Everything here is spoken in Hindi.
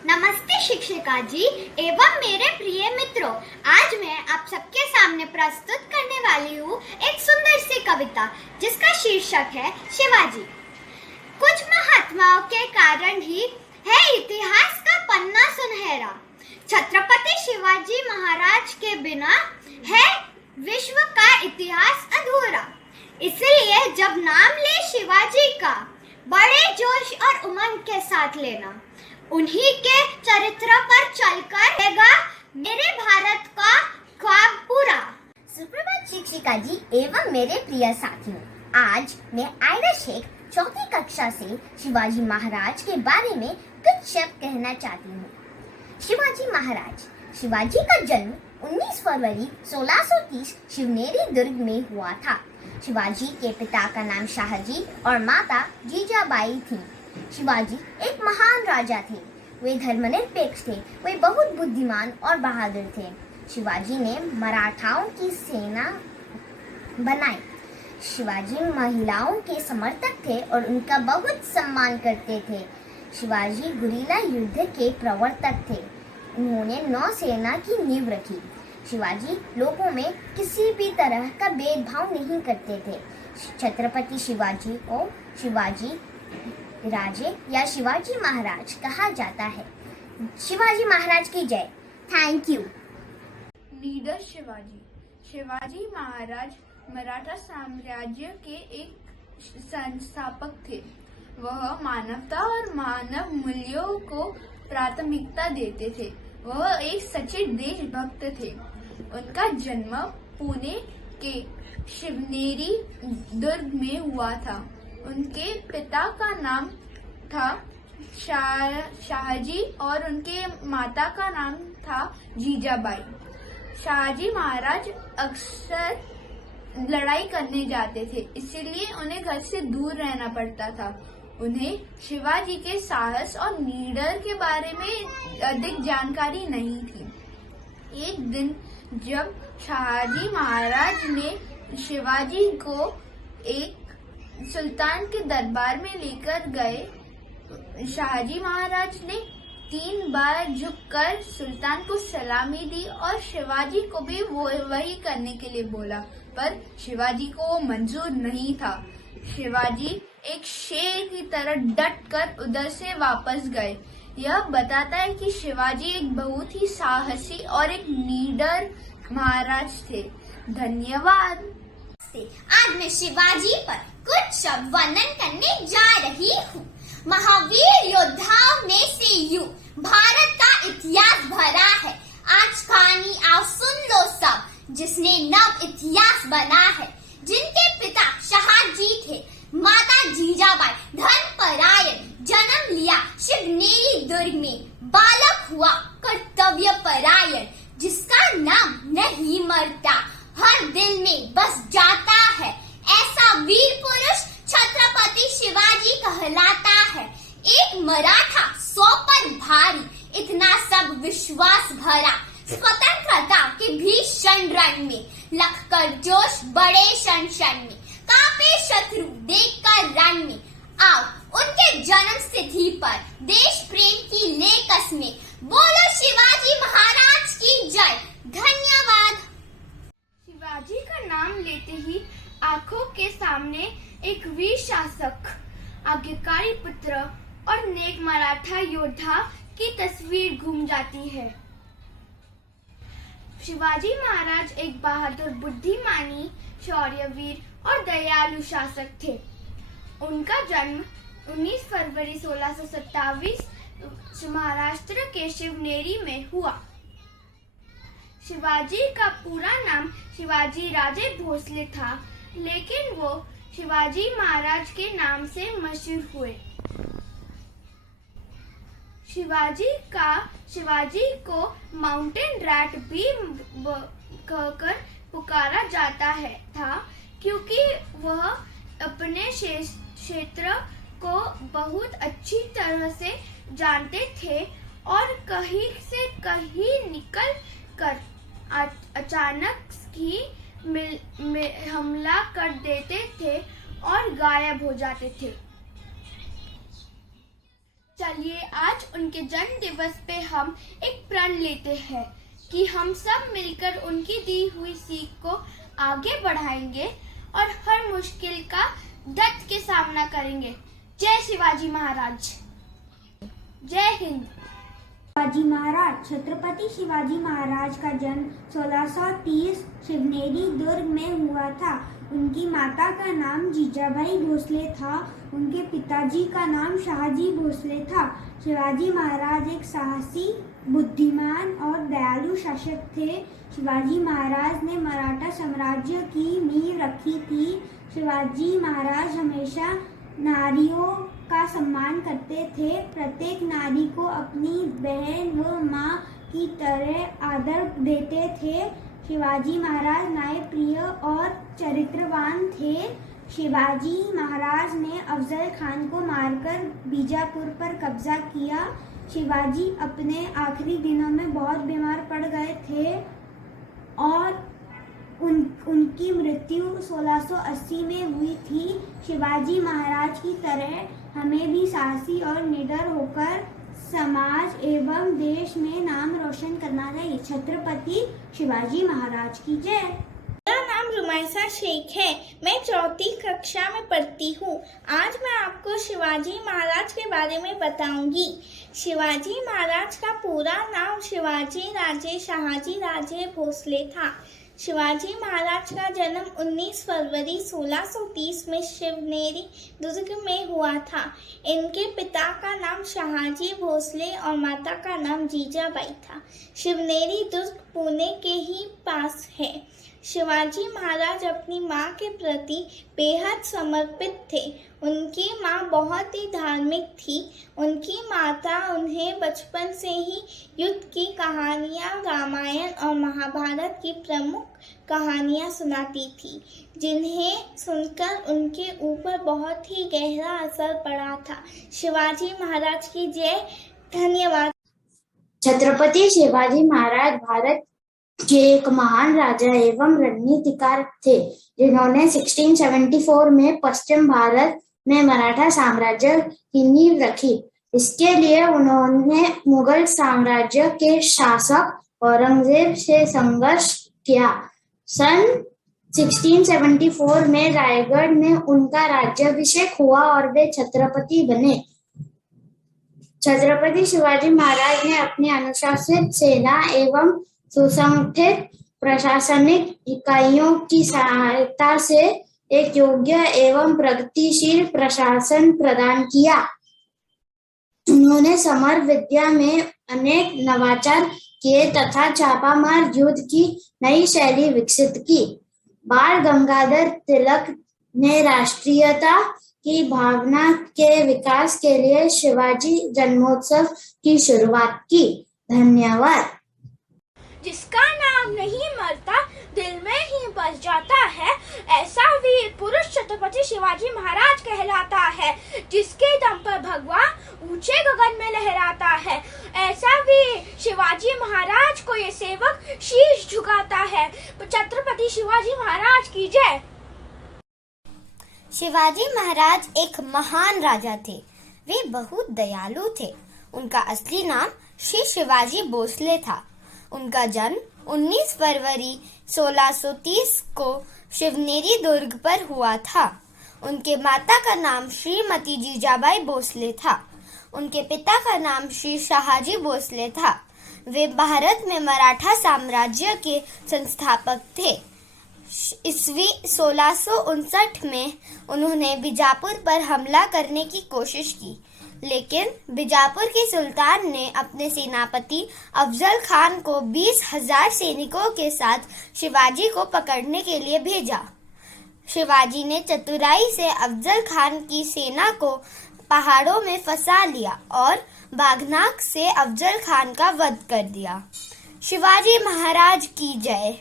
नमस्ते शिक्षिका जी एवं मेरे प्रिय मित्रों। आज मैं आप सबके सामने प्रस्तुत करने वाली हूँ एक सुंदर सी कविता जिसका शीर्षक है शिवाजी। कुछ महात्माओं के कारण ही है इतिहास का पन्ना सुनहरा। छत्रपति शिवाजी महाराज के बिना है विश्व का इतिहास अधूरा। इसलिए जब नाम ले शिवाजी का, बड़े जोश और उमंग के साथ लेना। उन्हीं के चरित्र पर चलकर रहेगा मेरे भारत का ख्वाब पूरा। सुप्रभात शिक्षिका जी एवं मेरे प्रिय साथियों। आज मैं आयरा शेख चौथी कक्षा से शिवाजी महाराज के बारे में कुछ शब्द कहना चाहती हूँ। शिवाजी महाराज। शिवाजी का जन्म 19 फरवरी 1630 शिवनेरी दुर्ग में हुआ था। शिवाजी के पिता का नाम शाहजी और माता जीजाबाई थी। शिवाजी एक महान राजा थे। वे धर्मनिरपेक्ष थे। वे बहुत बुद्धिमान और बहादुर थे। शिवाजी ने मराठाओं की सेना बनाई। शिवाजी महिलाओं के समर्थक थे और उनका बहुत सम्मान करते थे। शिवाजी गुरिल्ला युद्ध के प्रवर्तक थे। उन्होंने नौसेना की नींव रखी। शिवाजी लोगों में किसी भी तरह का भेदभाव नहीं करते थे। छत्रपति शिवाजी को शिवाजी राजे या शिवाजी महाराज कहा जाता है। शिवाजी महाराज की जय। Thank you. Leader Shivaji. Shivaji Maharaj Maratha साम्राज्य के एक संस्थापक थे। वह मानवता और मानव मूल्यों को प्राथमिकता देते थे। वह एक सच्चे देशभक्त थे। उनका जन्म पुणे के शिवनेरी दुर्ग में हुआ था। उनके पिता का नाम था शाहजी और उनके माता का नाम था जीजाबाई। शाहजी महाराज अक्सर लड़ाई करने जाते थे, इसीलिए उन्हें घर से दूर रहना पड़ता था। उन्हें शिवाजी के साहस और निडर के बारे में अधिक जानकारी नहीं थी। एक दिन जब शाहजी महाराज ने शिवाजी को एक सुल्तान के दरबार में लेकर गए, शाहजी महाराज ने 3 बार झुककर सुल्तान को सलामी दी और शिवाजी को भी वही करने के लिए बोला, पर शिवाजी को मंजूर नहीं था। शिवाजी एक शेर की तरह डटकर उधर से वापस गए। यह बताता है कि शिवाजी एक बहुत ही साहसी और एक निडर महाराज थे। धन्यवाद। आज मैं शिवाजी पर कुछ शब्द वर्णन करने जा रही हूँ। महावीर योद्धाओं में से यूं भारत का इतिहास भरा है। आज कहानी आओ सुन लो सब, जिसने नव इतिहास बना है। जिनके पिता शाहजी थे, माता जीजाबाई धर्मपरायण, जन्म लिया शिवनेरी दुर्ग में, बालक हुआ कर्तव्य परायण, जिसका नाम नहीं मरता, हर दिल में बस जाता है। ऐसा वीर पुरुष छत्रपति शिवाजी कहलाता है। एक मराठा 100 पर भारी, इतना सब विश्वास भरा, स्वतंत्रता के भीषण रण में, लखकर जोश बड़े क्षण में, कांपे शत्रु देखकर रण में। आओ उनके जन्म तिथि पर देश प्रेम की ले कस्में, बोलो शिवाजी महाराज की जय। धन्यवाद। शिवाजी का नाम लेते ही आंखों के सामने एक वीर शासक, आज्ञाकारी पुत्र और नेक मराठा योद्धा की तस्वीर घूम जाती है। शिवाजी महाराज एक बहादुर, बुद्धिमानी, शौर्यवीर और दयालु शासक थे। उनका जन्म 19 फरवरी 1627 महाराष्ट्र के शिवनेरी में हुआ। शिवाजी का पूरा नाम शिवाजी राजे भोसले था, लेकिन वो शिवाजी महाराज के नाम से मशहूर हुए। शिवाजी को माउंटेन रैट भी कहकर पुकारा जाता था, क्योंकि वह अपने क्षेत्र को बहुत अच्छी तरह से जानते थे और कहीं से कहीं निकल कर अचानक ही हमला कर देते थे और गायब हो जाते थे। चलिए आज उनके जन्म दिवस पे हम एक प्रण लेते हैं कि हम सब मिलकर उनकी दी हुई सीख को आगे बढ़ाएंगे और हर मुश्किल का डट के सामना करेंगे। जय शिवाजी महाराज। जय हिंद। शिवाजी महाराज। छत्रपति शिवाजी महाराज का जन्म 1630 शिवनेरी दुर्ग में हुआ था। उनकी माता का नाम जीजाबाई भोसले था। उनके पिताजी का नाम शाहजी भोसले था। शिवाजी महाराज एक साहसी, बुद्धिमान और दयालु शासक थे। शिवाजी महाराज ने मराठा साम्राज्य की नींव रखी थी। शिवाजी महाराज हमेशा नारियों का सम्मान करते थे। प्रत्येक नारी को अपनी बहन व माँ की तरह आदर देते थे। शिवाजी महाराज न्यायप्रिय और चरित्रवान थे। शिवाजी महाराज ने अफजल खान को मारकर बीजापुर पर कब्जा किया। शिवाजी अपने आखिरी दिनों में बहुत बीमार पड़ गए थे और उनकी मृत्यु 1680 में हुई थी। शिवाजी महाराज की तरह हमें भी साहसी और निडर होकर समाज एवं देश में नाम रोशन करना चाहिए। छत्रपति शिवाजी महाराज की जय। मेरा नाम रुमाइसा शेख है। मैं 4वीं कक्षा में पढ़ती हूँ। आज मैं आपको शिवाजी महाराज के बारे में बताऊंगी। शिवाजी महाराज का पूरा नाम शिवाजी राजे शाहजी राजे भोसले था। शिवाजी महाराज का जन्म 19 फरवरी 1630 में शिवनेरी दुर्ग में हुआ था। इनके पिता का नाम शाहजी भोसले और माता का नाम जीजाबाई था। शिवनेरी दुर्ग पुणे के ही पास है। शिवाजी महाराज अपनी माँ के प्रति बेहद समर्पित थे। उनकी माँ बहुत ही धार्मिक थी। उनकी माता उन्हें बचपन से ही युद्ध की कहानियाँ, रामायण और महाभारत की प्रमुख कहानियाँ सुनाती थी, जिन्हें सुनकर उनके ऊपर बहुत ही गहरा असर पड़ा था। शिवाजी महाराज की जय। धन्यवाद। छत्रपति शिवाजी महाराज भारत के एक महान राजा एवं रणनीतिकार थे, जिन्होंने 1674 में पश्चिम भारत में मराठा साम्राज्य की नींव रखी। इसके लिए उन्होंने मुगल साम्राज्य के शासक औरंगजेब से संघर्ष किया। सन 1674 में रायगढ़ में उनका राज्याभिषेक हुआ और वे छत्रपति बने। छत्रपति शिवाजी महाराज ने अपनी अनुशासित सेना एवं सुसंगठित प्रशासनिक इकाइयों की सहायता से एक योग्य एवं प्रगतिशील प्रशासन प्रदान किया। उन्होंने समर विद्या में अनेक नवाचार किए तथा छापामार युद्ध की नई शैली विकसित की। बाल गंगाधर तिलक ने राष्ट्रीयता की भावना के विकास के लिए शिवाजी जन्मोत्सव की शुरुआत की। धन्यवाद। जिसका नाम नहीं मरता, दिल में ही बस जाता है, ऐसा वीर पुरुष छत्रपति शिवाजी महाराज कहलाता है। जिसके दम पर भगवा ऊंचे गगन में लहराता है, ऐसा वीर शिवाजी महाराज को ये सेवक शीश झुकाता है। छत्रपति शिवाजी महाराज की जय। शिवाजी महाराज एक महान राजा थे। वे बहुत दयालु थे। उनका असली नाम श्री शिवाजी भोसले था। उनका जन्म 19 फरवरी 1630 को शिवनेरी दुर्ग पर हुआ था। उनके माता का नाम श्रीमती जीजाबाई भोसले था। उनके पिता का नाम श्री शाहजी भोसले था। वे भारत में मराठा साम्राज्य के संस्थापक थे। ईस्वी 1659 में उन्होंने बीजापुर पर हमला करने की कोशिश की, लेकिन बीजापुर के सुल्तान ने अपने सेनापति अफजल खान को 20,000 सैनिकों के साथ शिवाजी को पकड़ने के लिए भेजा। शिवाजी ने चतुराई से अफजल खान की सेना को पहाड़ों में फंसा लिया और बागनाक से अफजल खान का वध कर दिया। शिवाजी महाराज की जय।